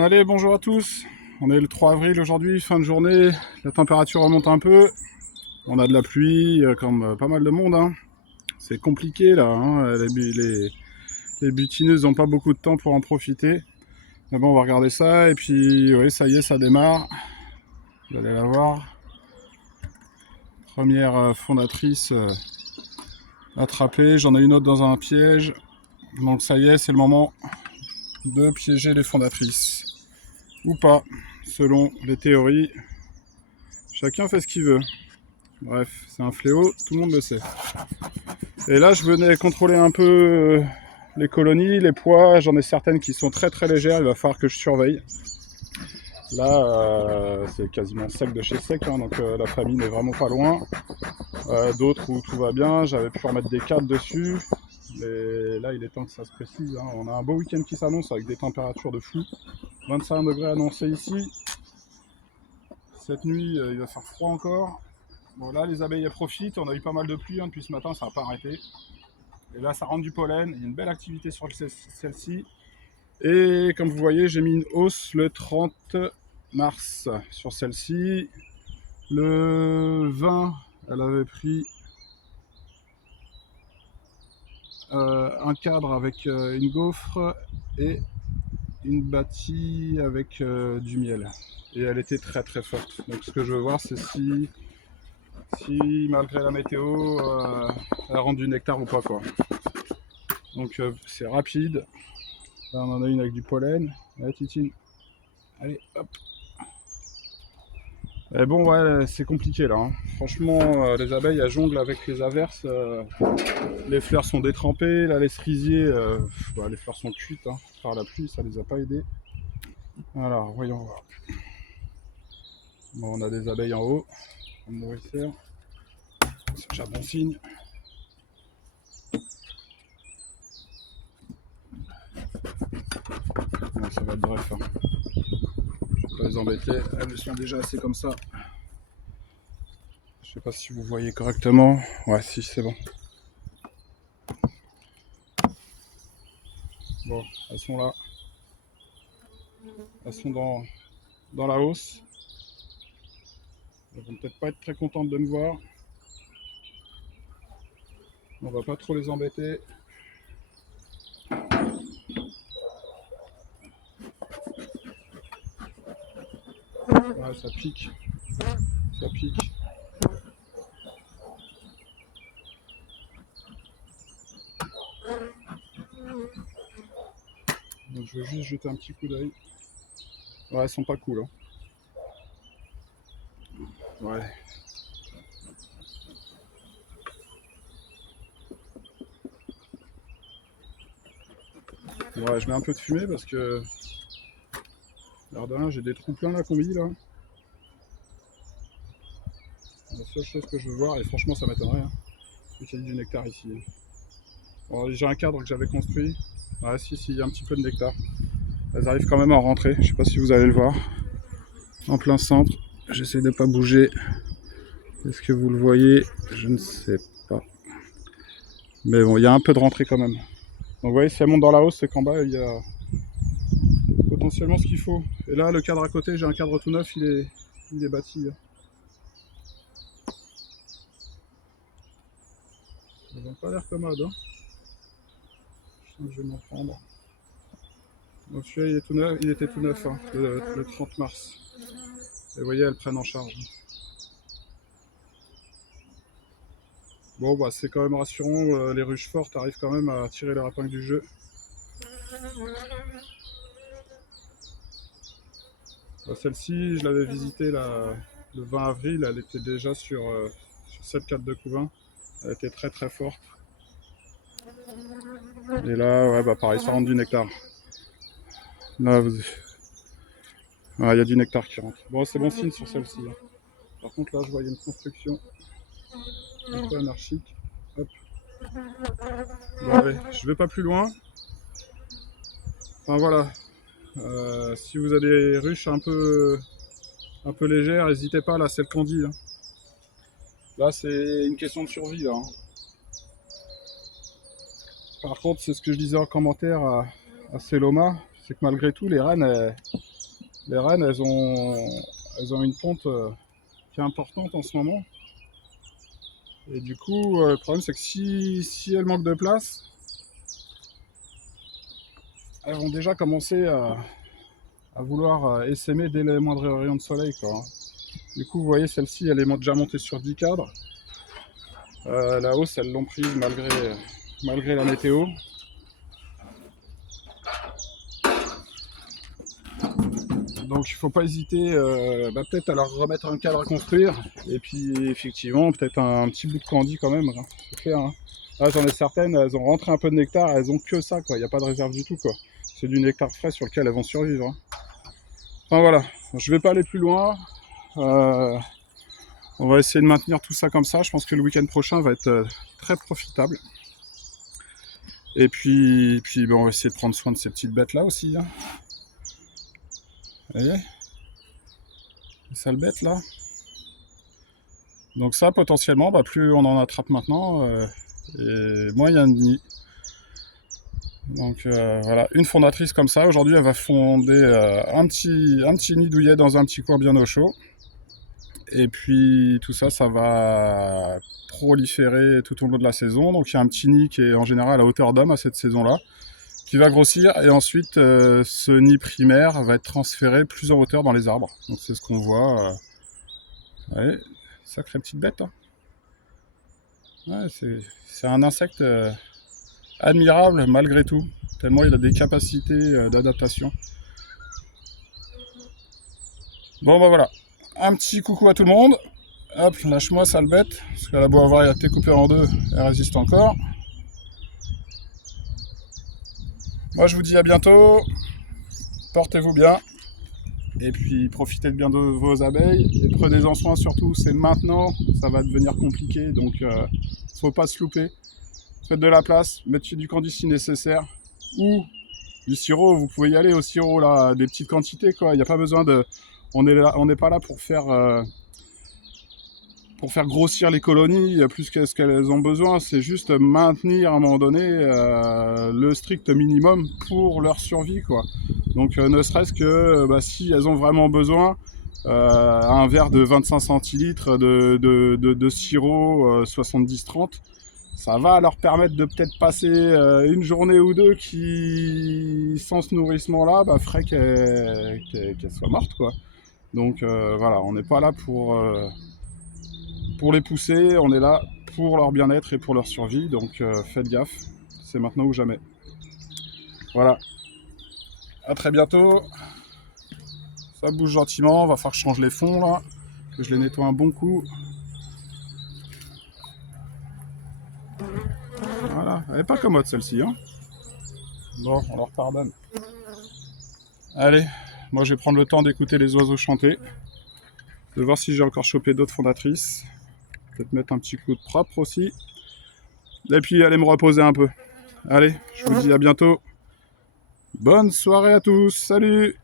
Allez, bonjour à tous. On est le 3 avril aujourd'hui, fin de journée. La température remonte un peu. On a de la pluie, comme pas mal de monde, hein. C'est compliqué là, hein. Les butineuses n'ont pas beaucoup de temps pour en profiter. Mais bon, on va regarder ça. Et puis, oui, ça y est, ça démarre. Vous allez la voir. Première fondatrice attrapée. J'en ai une autre dans un piège. Donc ça y est, c'est le moment de piéger les fondatrices. Ou pas, selon les théories. Chacun fait ce qu'il veut. Bref, c'est un fléau, tout le monde le sait. Et là, je venais contrôler un peu les colonies, les poids. J'en ai certaines qui sont très très légères, il va falloir que je surveille. Là, c'est quasiment sec de chez sec, hein, donc la famille n'est vraiment pas loin. D'autres où tout va bien, j'avais pu remettre des cadres dessus. Mais là, il est temps que ça se précise, hein. On a un beau week-end qui s'annonce avec des températures de fou. 25 degrés annoncés ici. Cette nuit, il va faire froid encore. Bon, là, les abeilles elles profitent. On a eu pas mal de pluie, hein, depuis ce matin, ça n'a pas arrêté. Et là, ça rentre du pollen. Il y a une belle activité sur celle-ci. Et comme vous voyez, j'ai mis une hausse le 30 mars sur celle-ci. Le 20, elle avait pris un cadre avec une gaufre et une bâtie avec du miel. Et elle était très très forte. Donc ce que je veux voir, c'est si malgré la météo, elle rend du nectar ou pas, quoi. Donc c'est rapide. Là, on en a une avec du pollen. Allez, Titine. Allez, hop. Et bon, ouais, c'est compliqué là, hein. Franchement, les abeilles, elles jonglent avec les averses. Les fleurs sont détrempées. Là, les cerisiers, les fleurs sont cuites, hein, par la pluie, ça les a pas aidées. Alors, voyons voir. Bon, on a des abeilles en haut, en nourrisseur. C'est déjà bon signe. Bon, ça va être bref, hein. Je vais pas les embêter. Elles sont déjà assez comme ça. Je sais pas si vous voyez correctement. Ouais, si, c'est bon. Bon, elles sont là. Elles sont dans la hausse. Elles vont peut-être pas être très contentes de me voir. On va pas trop les embêter. Ouais, ça pique. Ça pique. Donc je vais juste jeter un petit coup d'œil. Ouais, elles sont pas cool, hein. Ouais. Ouais, je mets un peu de fumée parce que j'ai des trous plein la combi là. La seule chose que je veux voir, et franchement ça m'étonnerait, hein, c'est qu'il y a du nectar ici. Bon, j'ai un cadre que j'avais construit. Ouais, si, il y a un petit peu de nectar. Elles arrivent quand même à en rentrer. Je sais pas si vous allez le voir. En plein centre. J'essaie de pas bouger. Est-ce que vous le voyez? Je ne sais pas. Mais bon, il y a un peu de rentrée quand même. Donc vous voyez, si elle monte dans la hausse, c'est qu'en bas, il y a potentiellement ce qu'il faut. Et là, le cadre à côté, j'ai un cadre tout neuf, il est bâti. Ça n'a pas l'air commode, hein. Je vais m'en prendre. Donc celui-là, il était tout neuf, hein, le 30 mars. Et vous voyez, elles prennent en charge. Bon, bah c'est quand même rassurant. Les ruches fortes arrivent quand même à tirer leur épingle du jeu. Bah, celle-ci, je l'avais visitée le 20 avril. Elle était déjà sur 7,4 de couvain. Elle était très très forte. Et là, ouais, bah pareil, ça rentre du nectar. Là, il y a du nectar qui rentre. Bon, c'est bon signe sur celle-ci, hein. Par contre, là, je voyais une construction un peu anarchique. Hop. Bon, allez, je vais pas plus loin. Enfin, voilà. Si vous avez des ruches un peu légères, n'hésitez pas, là, c'est le candie, hein. Là, c'est une question de survie, là, hein. Par contre, c'est ce que je disais en commentaire à Seloma, c'est que malgré tout, les reines, Les rennes, elles ont une ponte qui est importante en ce moment. Et du coup, le problème c'est que si elles manquent de place, elles vont déjà commencer à vouloir essaimer dès les moindres rayons de soleil, quoi. Du coup, vous voyez, celle-ci, elle est déjà montée sur 10 cadres. La hausse, elles l'ont prise malgré la météo. Donc il ne faut pas hésiter peut-être à leur remettre un cadre à construire. Et puis effectivement, peut-être un petit bout de candy quand même. Hein. C'est clair. Hein. Là, j'en ai certaines, elles ont rentré un peu de nectar, elles ont que ça, quoi. Il n'y a pas de réserve du tout, quoi. C'est du nectar frais sur lequel elles vont survivre. Hein. Enfin voilà, je vais pas aller plus loin. On va essayer de maintenir tout ça comme ça. Je pense que le week-end prochain va être très profitable. Et puis on va essayer de prendre soin de ces petites bêtes là aussi. Hein. Vous voyez, les sales bêtes là. Donc ça, potentiellement, plus on en attrape maintenant, et moins il y a de nids. Donc voilà, une fondatrice comme ça, aujourd'hui elle va fonder un petit nid douillet dans un petit coin bien au chaud. Et puis tout ça, ça va proliférer tout au long de la saison. Donc il y a un petit nid qui est en général à hauteur d'homme à cette saison-là, qui va grossir, et ensuite ce nid primaire va être transféré plus en hauteur dans les arbres. Donc c'est ce qu'on voit. Ouais, sacrée petite bête. Hein. Ouais, c'est un insecte admirable malgré tout, tellement il a des capacités d'adaptation. Bon bah voilà, un petit coucou à tout le monde. Hop, lâche-moi sale bête, parce qu'elle a beau avoir été coupée en deux, elle résiste encore. Moi je vous dis à bientôt, portez-vous bien, et puis profitez bien de vos abeilles, et prenez-en soin surtout, c'est maintenant, ça va devenir compliqué, donc faut pas se louper. Faites de la place, mettez du candy si nécessaire, ou du sirop, vous pouvez y aller au sirop, là, des petites quantités, quoi. Il n'y a pas besoin de... On n'est pas là pour faire grossir les colonies plus que ce qu'elles ont besoin. C'est juste maintenir à un moment donné le strict minimum pour leur survie, quoi. Donc ne serait-ce que si elles ont vraiment besoin, un verre de 25 centilitres de sirop 70-30, ça va leur permettre de peut-être passer une journée ou deux qui, sans ce nourrissement-là, ferait qu'elles soient mortes, quoi. Donc voilà, on n'est pas là pour les pousser, on est là pour leur bien-être et pour leur survie, donc faites gaffe, c'est maintenant ou jamais. Voilà, à très bientôt. Ça bouge gentiment, va falloir que je change les fonds là, que je les nettoie un bon coup. Voilà, elle est pas commode celle-ci, hein. Bon, on leur pardonne. Allez, moi je vais prendre le temps d'écouter les oiseaux chanter, de voir si j'ai encore chopé d'autres fondatrices, peut-être mettre un petit coup de propre aussi, et puis aller me reposer un peu. Allez, je vous dis à bientôt. Bonne soirée à tous, salut!